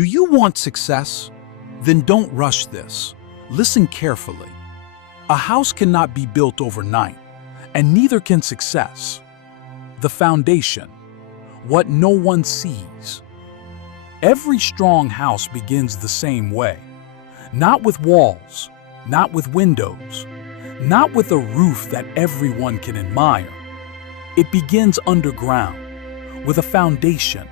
Do you want success? Then don't rush this. Listen carefully. A house cannot be built overnight, and neither can success. The foundation, what no one sees. Every strong house begins the same way. Not with walls, not with windows, not with a roof that everyone can admire. It begins underground, with a foundation.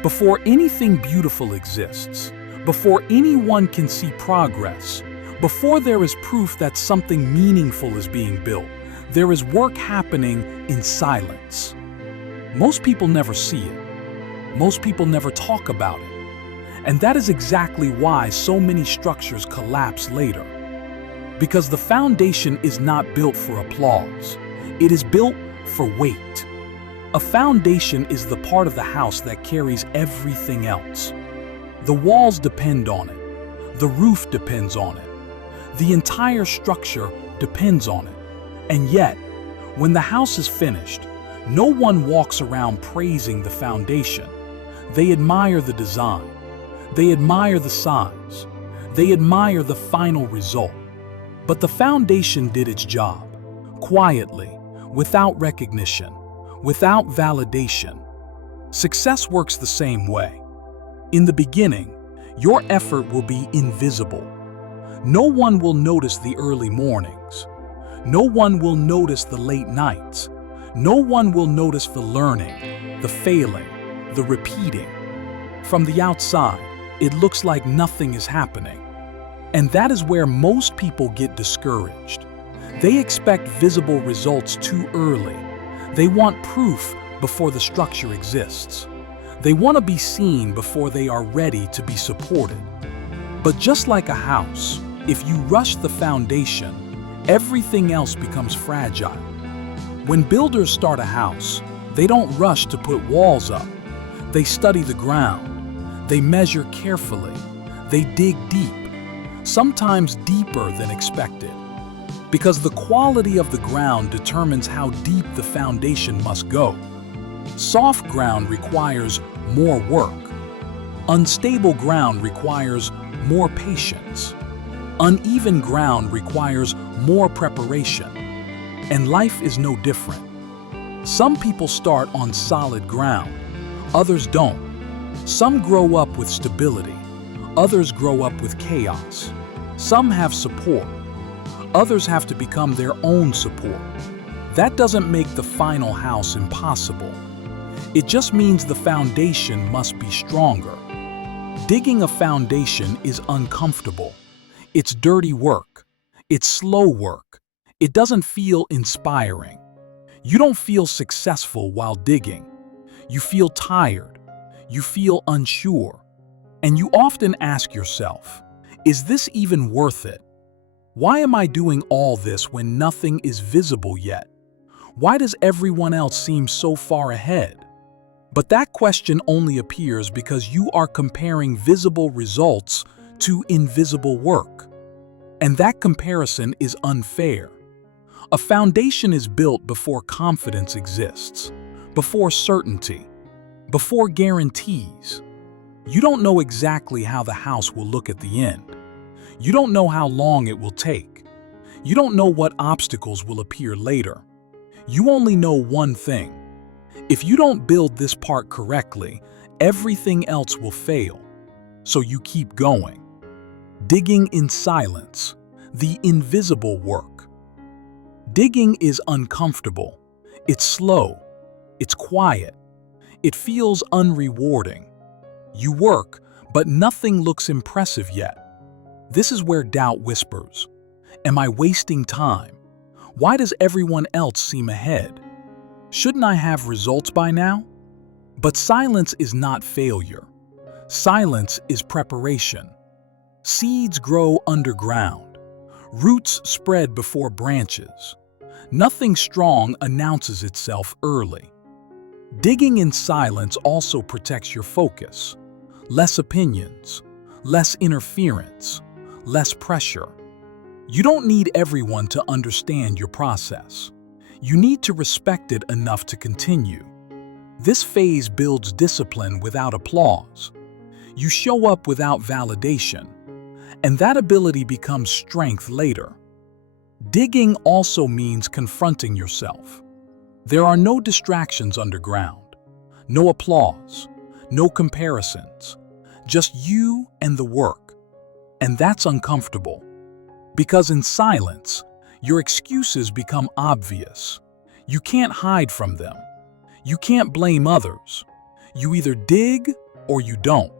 Before anything beautiful exists, before anyone can see progress, before there is proof that something meaningful is being built, there is work happening in silence. Most people never see it. Most people never talk about it. And that is exactly why so many structures collapse later. Because the foundation is not built for applause. It is built for weight. A foundation is the part of the house that carries everything else. The walls depend on it. The roof depends on it. The entire structure depends on it. And yet, when the house is finished, no one walks around praising the foundation. They admire the design. They admire the size. They admire the final result. But the foundation did its job, quietly, without recognition, without validation. Success works the same way. In the beginning, your effort will be invisible. No one will notice the early mornings. No one will notice the late nights. No one will notice the learning, the failing, the repeating. From the outside, it looks like nothing is happening. And that is where most people get discouraged. They expect visible results too early. They want proof before the structure exists. They want to be seen before they are ready to be supported. But just like a house, if you rush the foundation, everything else becomes fragile. When builders start a house, they don't rush to put walls up. They study the ground. They measure carefully. They dig deep, sometimes deeper than expected. Because the quality of the ground determines how deep the foundation must go. Soft ground requires more work. Unstable ground requires more patience. Uneven ground requires more preparation. And life is no different. Some people start on solid ground, others don't. Some grow up with stability, others grow up with chaos. Some have support, others have to become their own support. That doesn't make the final house impossible. It just means the foundation must be stronger. Digging a foundation is uncomfortable. It's dirty work. It's slow work. It doesn't feel inspiring. You don't feel successful while digging. You feel tired. You feel unsure. And you often ask yourself, is this even worth it? Why am I doing all this when nothing is visible yet? Why does everyone else seem so far ahead? But that question only appears because you are comparing visible results to invisible work. And that comparison is unfair. A foundation is built before confidence exists, before certainty, before guarantees. You don't know exactly how the house will look at the end. You don't know how long it will take. You don't know what obstacles will appear later. You only know one thing. If you don't build this part correctly, everything else will fail. So you keep going. Digging in silence, the invisible work. Digging is uncomfortable. It's slow. It's quiet. It feels unrewarding. You work, but nothing looks impressive yet. This is where doubt whispers. Am I wasting time? Why does everyone else seem ahead? Shouldn't I have results by now? But silence is not failure. Silence is preparation. Seeds grow underground. Roots spread before branches. Nothing strong announces itself early. Digging in silence also protects your focus. Less opinions, less interference, less pressure. You don't need everyone to understand your process. You need to respect it enough to continue. This phase builds discipline without applause. You show up without validation, and that ability becomes strength later. Digging also means confronting yourself. There are no distractions underground, no applause, no comparisons, just you and the work. And that's uncomfortable, because in silence, your excuses become obvious. You can't hide from them. You can't blame others. You either dig or you don't.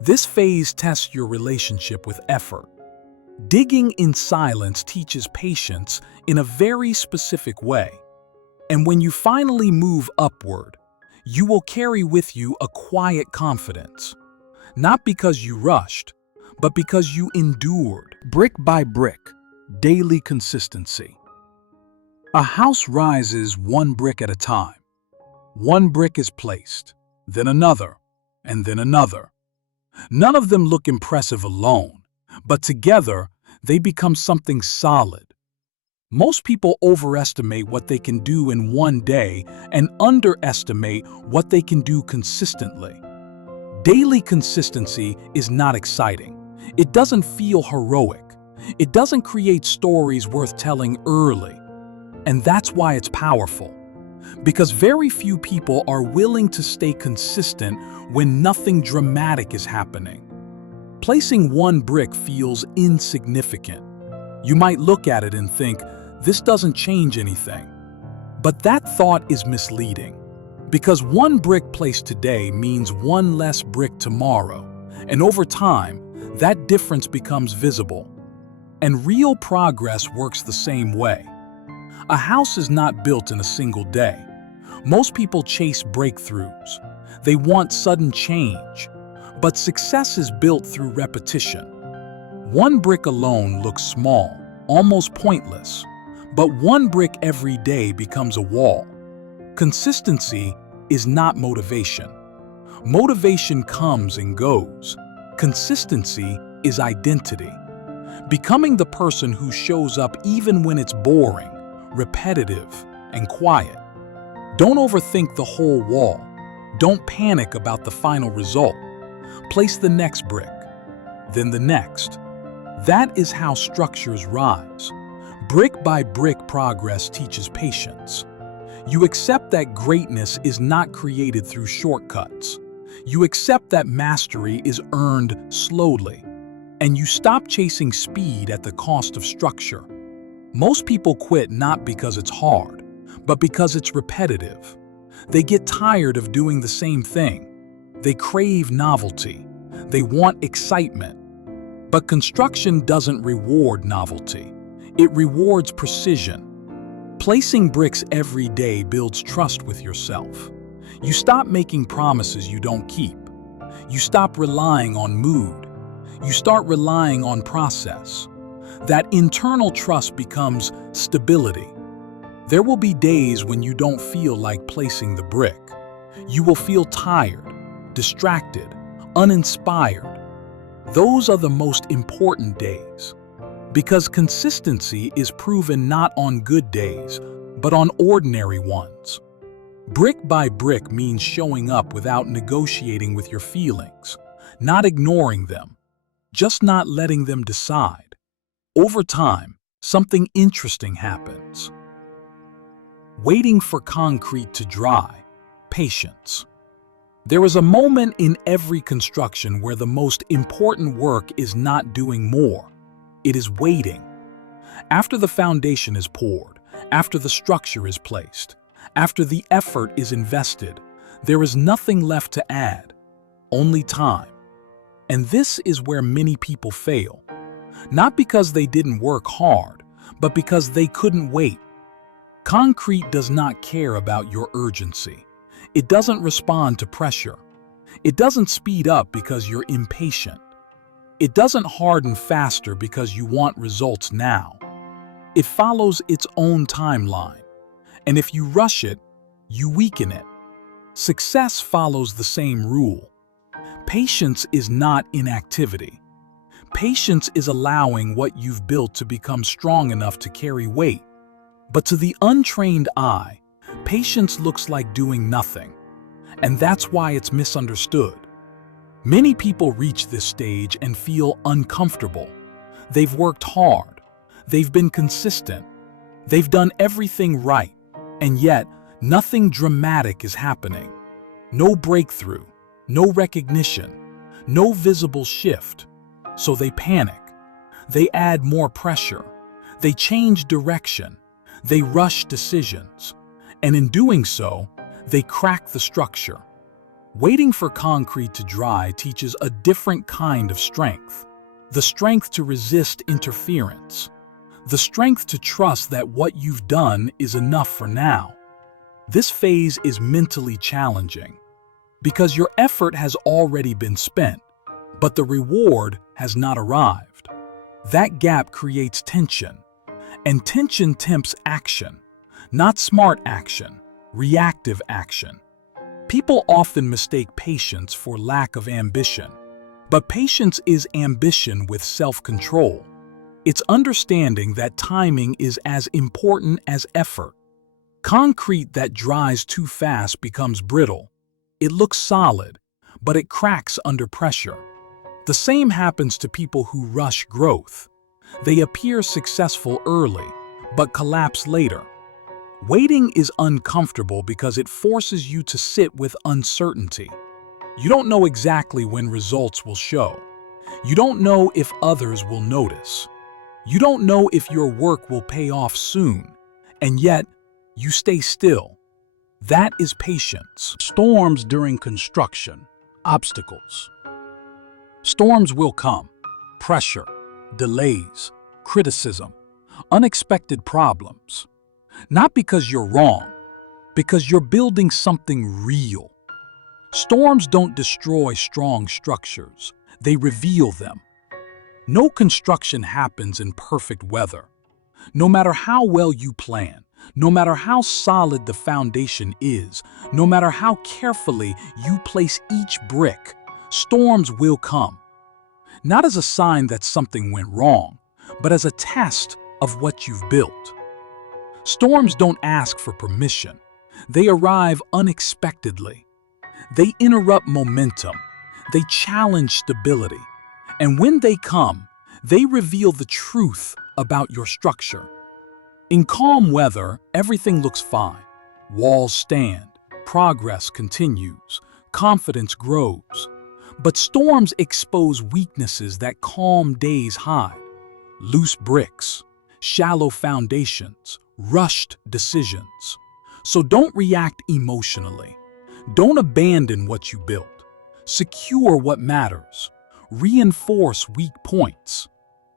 This phase tests your relationship with effort. Digging in silence teaches patience in a very specific way. And when you finally move upward, you will carry with you a quiet confidence. Not because you rushed, but because you endured. Brick by brick, daily consistency. A house rises one brick at a time. One brick is placed, then another, and then another. None of them look impressive alone, but together they become something solid. Most people overestimate what they can do in one day and underestimate what they can do consistently. Daily consistency is not exciting. It doesn't feel heroic. It doesn't create stories worth telling early. And that's why it's powerful. Because very few people are willing to stay consistent when nothing dramatic is happening. Placing one brick feels insignificant. You might look at it and think, this doesn't change anything. But that thought is misleading. Because one brick placed today means one less brick tomorrow. And over time, that difference becomes visible. And real progress works the same way. A house is not built in a single day. Most people chase breakthroughs. They want sudden change. But success is built through repetition. One brick alone looks small, almost pointless. But one brick every day becomes a wall. Consistency is not motivation. Motivation comes and goes. Consistency is identity. Becoming the person who shows up even when it's boring, repetitive, and quiet. Don't overthink the whole wall. Don't panic about the final result. Place the next brick, then the next. That is how structures rise. Brick by brick progress teaches patience. You accept that greatness is not created through shortcuts. You accept that mastery is earned slowly. And you stop chasing speed at the cost of structure. Most people quit not because it's hard, but because it's repetitive. They get tired of doing the same thing. They crave novelty. They want excitement. But construction doesn't reward novelty. It rewards precision. Placing bricks every day builds trust with yourself. You stop making promises you don't keep. You stop relying on mood. You start relying on process. That internal trust becomes stability. There will be days when you don't feel like placing the brick. You will feel tired, distracted, uninspired. Those are the most important days. Because consistency is proven not on good days, but on ordinary ones. Brick by brick means showing up without negotiating with your feelings, not ignoring them, just not letting them decide. Over time, something interesting happens. Waiting for concrete to dry, patience. There is a moment in every construction where the most important work is not doing more. It is waiting. After the foundation is poured, after the structure is placed, after the effort is invested, there is nothing left to add, only time. And this is where many people fail. Not because they didn't work hard, but because they couldn't wait. Concrete does not care about your urgency. It doesn't respond to pressure. It doesn't speed up because you're impatient. It doesn't harden faster because you want results now. It follows its own timeline. And if you rush it, you weaken it. Success follows the same rule. Patience is not inactivity. Patience is allowing what you've built to become strong enough to carry weight. But to the untrained eye, patience looks like doing nothing. And that's why it's misunderstood. Many people reach this stage and feel uncomfortable. They've worked hard. They've been consistent. They've done everything right. And yet, nothing dramatic is happening. No breakthrough, no recognition, no visible shift. So they panic. They add more pressure. They change direction. They rush decisions. And in doing so, they crack the structure. Waiting for concrete to dry teaches a different kind of strength. The strength to resist interference. The strength to trust that what you've done is enough for now. This phase is mentally challenging because your effort has already been spent, but the reward has not arrived. That gap creates tension, and tension tempts action, not smart action, reactive action. People often mistake patience for lack of ambition, but patience is ambition with self-control. It's understanding that timing is as important as effort. Concrete that dries too fast becomes brittle. It looks solid, but it cracks under pressure. The same happens to people who rush growth. They appear successful early, but collapse later. Waiting is uncomfortable because it forces you to sit with uncertainty. You don't know exactly when results will show. You don't know if others will notice. You don't know if your work will pay off soon, and yet you stay still. That is patience. Storms during construction, obstacles. Storms will come. Pressure, delays, criticism, unexpected problems. Not because you're wrong, because you're building something real. Storms don't destroy strong structures, they reveal them. No construction happens in perfect weather. No matter how well you plan, no matter how solid the foundation is, no matter how carefully you place each brick, storms will come. Not as a sign that something went wrong, but as a test of what you've built. Storms don't ask for permission. They arrive unexpectedly. They interrupt momentum. They challenge stability. And when they come, they reveal the truth about your structure. In calm weather, everything looks fine. Walls stand, progress continues, confidence grows. But storms expose weaknesses that calm days hide. Loose bricks, shallow foundations, rushed decisions. So don't react emotionally. Don't abandon what you built. Secure what matters. Reinforce weak points.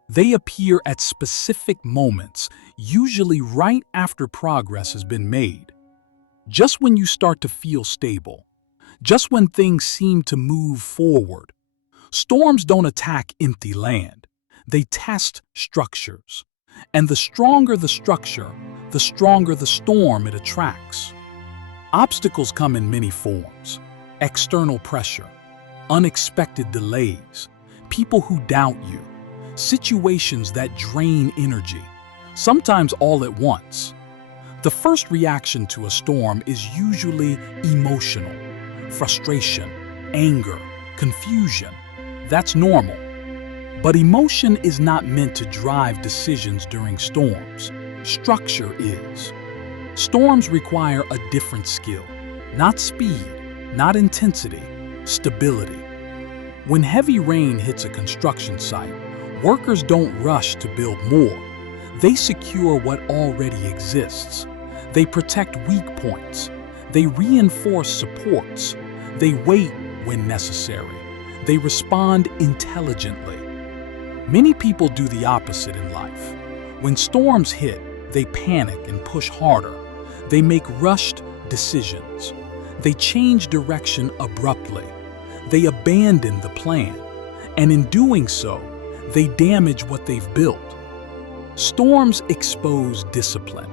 They appear at specific moments, usually right after progress has been made. Just when you start to feel stable. Just when things seem to move forward. Storms don't attack empty land. They test structures. And the stronger the structure, the stronger the storm it attracts. Obstacles come in many forms. External pressure, unexpected delays, people who doubt you, situations that drain energy, sometimes all at once. The first reaction to a storm is usually emotional. Frustration, anger, confusion. That's normal. But emotion is not meant to drive decisions during storms. Structure is. Storms require a different skill. Not speed, not intensity, stability. When heavy rain hits a construction site, workers don't rush to build more. They secure what already exists. They protect weak points. They reinforce supports. They wait when necessary. They respond intelligently. Many people do the opposite in life. When storms hit, they panic and push harder. They make rushed decisions. They change direction abruptly. They abandon the plan. And in doing so, they damage what they've built. Storms expose discipline.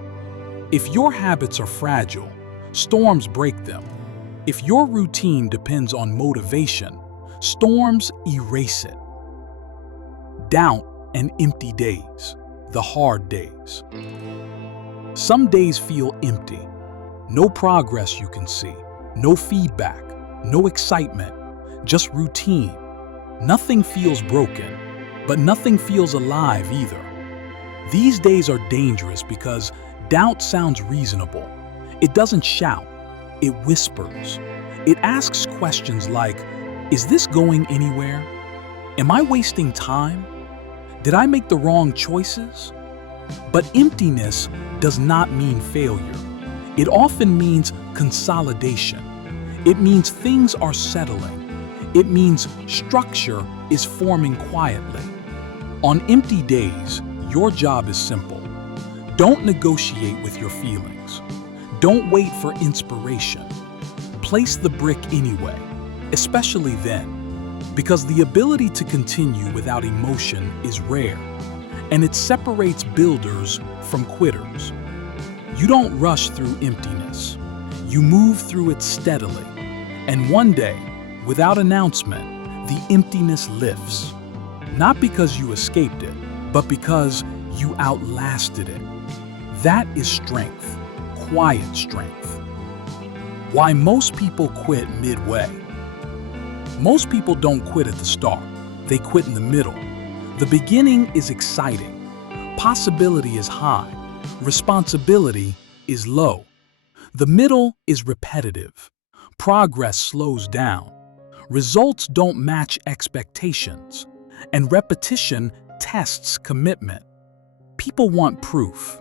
If your habits are fragile, storms break them. If your routine depends on motivation, storms erase it. Doubt and empty days, the hard days. Some days feel empty. No progress you can see, no feedback, no excitement, just routine. Nothing feels broken, but nothing feels alive either. These days are dangerous because doubt sounds reasonable. It doesn't shout, it whispers. It asks questions like, is this going anywhere? Am I wasting time? Did I make the wrong choices? But emptiness does not mean failure. It often means consolidation. It means things are settling. It means structure is forming quietly. On empty days, your job is simple. Don't negotiate with your feelings. Don't wait for inspiration. Place the brick anyway, especially then, because the ability to continue without emotion is rare, and it separates builders from quitters. You don't rush through emptiness. You move through it steadily, and one day, without announcement, the emptiness lifts. Not because you escaped it, but because you outlasted it. That is strength, quiet strength. Why most people quit midway. Most people don't quit at the start. They quit in the middle. The beginning is exciting. Possibility is high. Responsibility is low. The middle is repetitive. Progress slows down. Results don't match expectations. And repetition tests commitment. People want proof,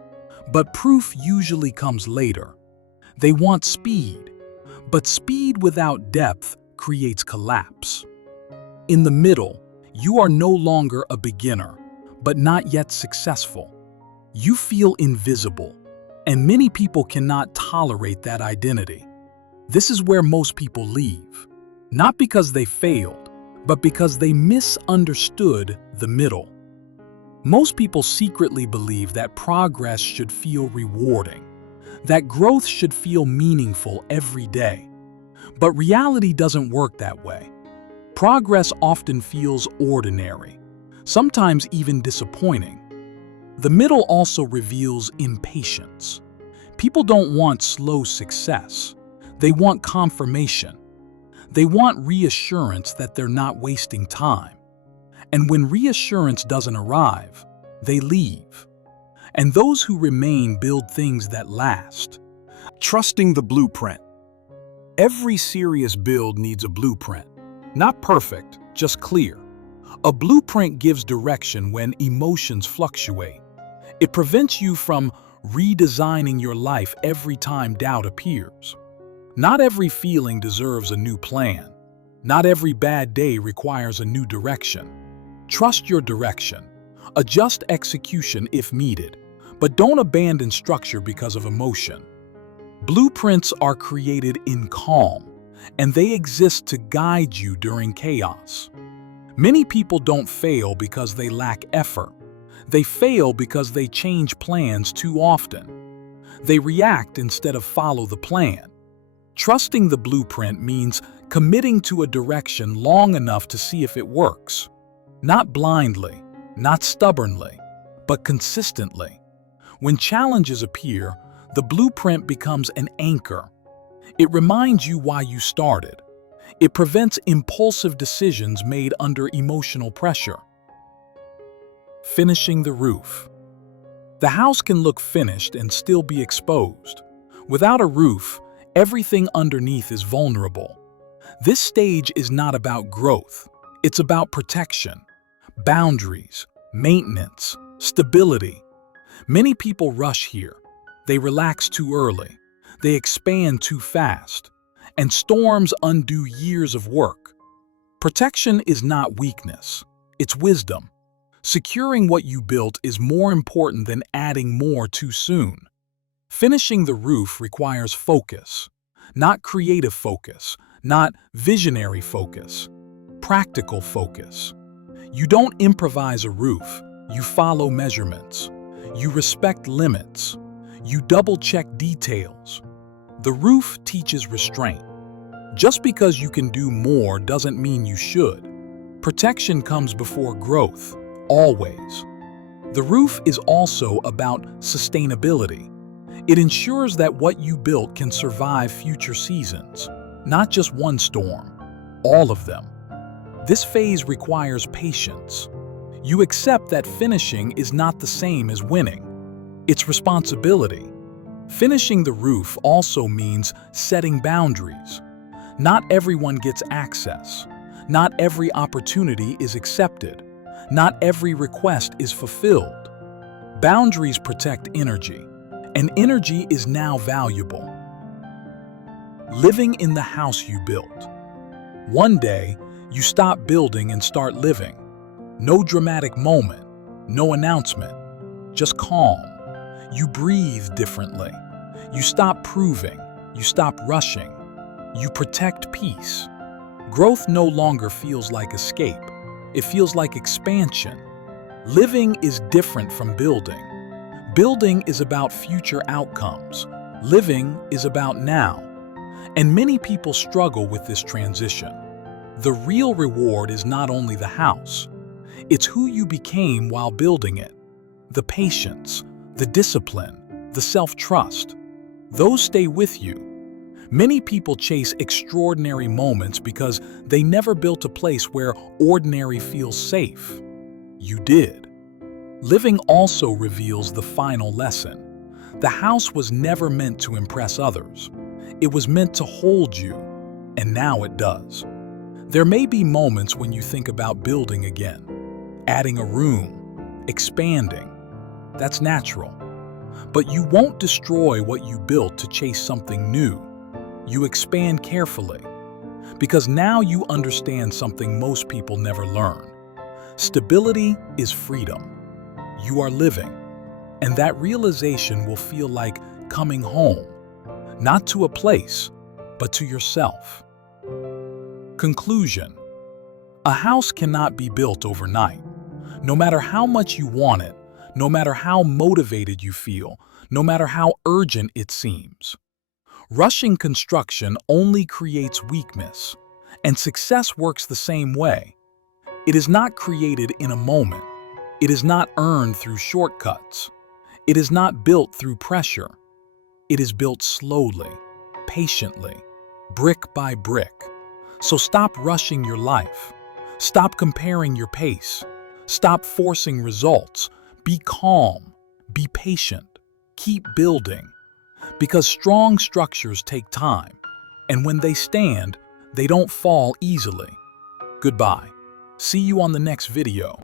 but proof usually comes later. They want speed, but speed without depth creates collapse. In the middle, you are no longer a beginner, but not yet successful. You feel invisible, and many people cannot tolerate that identity. This is where most people leave, not because they failed, but because they misunderstood the middle. Most people secretly believe that progress should feel rewarding, that growth should feel meaningful every day. But reality doesn't work that way. Progress often feels ordinary, sometimes even disappointing. The middle also reveals impatience. People don't want slow success. They want confirmation. They want reassurance that they're not wasting time. And when reassurance doesn't arrive, they leave. And those who remain build things that last. Trusting the blueprint. Every serious build needs a blueprint. Not perfect, just clear. A blueprint gives direction when emotions fluctuate. It prevents you from redesigning your life every time doubt appears. Not every feeling deserves a new plan. Not every bad day requires a new direction. Trust your direction. Adjust execution if needed, but don't abandon structure because of emotion. Blueprints are created in calm, and they exist to guide you during chaos. Many people don't fail because they lack effort. They fail because they change plans too often. They react instead of follow the plan. Trusting the blueprint means committing to a direction long enough to see if it works. Not blindly, not stubbornly, but consistently. When challenges appear, the blueprint becomes an anchor. It reminds you why you started. It prevents impulsive decisions made under emotional pressure. Finishing the roof. The house can look finished and still be exposed. Without a roof, everything underneath is vulnerable. This stage is not about growth. It's about protection, boundaries, maintenance, stability. Many people rush here. They relax too early. They expand too fast. And storms undo years of work. Protection is not weakness. It's wisdom. Securing what you built is more important than adding more too soon. Finishing the roof requires focus. Not creative focus, not visionary focus. Practical focus. You don't improvise a roof. You follow measurements. You respect limits. You double-check details. The roof teaches restraint. Just because you can do more doesn't mean you should. Protection comes before growth, always. The roof is also about sustainability. It ensures that what you built can survive future seasons, not just one storm, all of them. This phase requires patience. You accept that finishing is not the same as winning. It's responsibility. Finishing the roof also means setting boundaries. Not everyone gets access. Not every opportunity is accepted. Not every request is fulfilled. Boundaries protect energy, and energy is now valuable. Living in the house you built. One day, you stop building and start living. No dramatic moment, no announcement, just calm. You breathe differently. You stop proving. You stop rushing. You protect peace. Growth no longer feels like escape. It feels like expansion. Living is different from building. Building is about future outcomes. Living is about now. And many people struggle with this transition. The real reward is not only the house. It's who you became while building it. The patience, the discipline, the self-trust. Those stay with you. Many people chase extraordinary moments because they never built a place where ordinary feels safe. You did. Living also reveals the final lesson. The house was never meant to impress others. It was meant to hold you, and now it does. There may be moments when you think about building again, adding a room, expanding. That's natural. But you won't destroy what you built to chase something new. You expand carefully, because now you understand something most people never learn. Stability is freedom. You are living, and that realization will feel like coming home, not to a place, but to yourself. Conclusion: a house cannot be built overnight. No matter how much you want it, no matter how motivated you feel, no matter how urgent it seems. Rushing construction only creates weakness, and success works the same way. It is not created in a moment. It is not earned through shortcuts. It is not built through pressure. It is built slowly, patiently, brick by brick. So stop rushing your life. Stop comparing your pace. Stop forcing results. Be calm. Be patient. Keep building. Because strong structures take time, and when they stand, they don't fall easily. Goodbye. See you on the next video.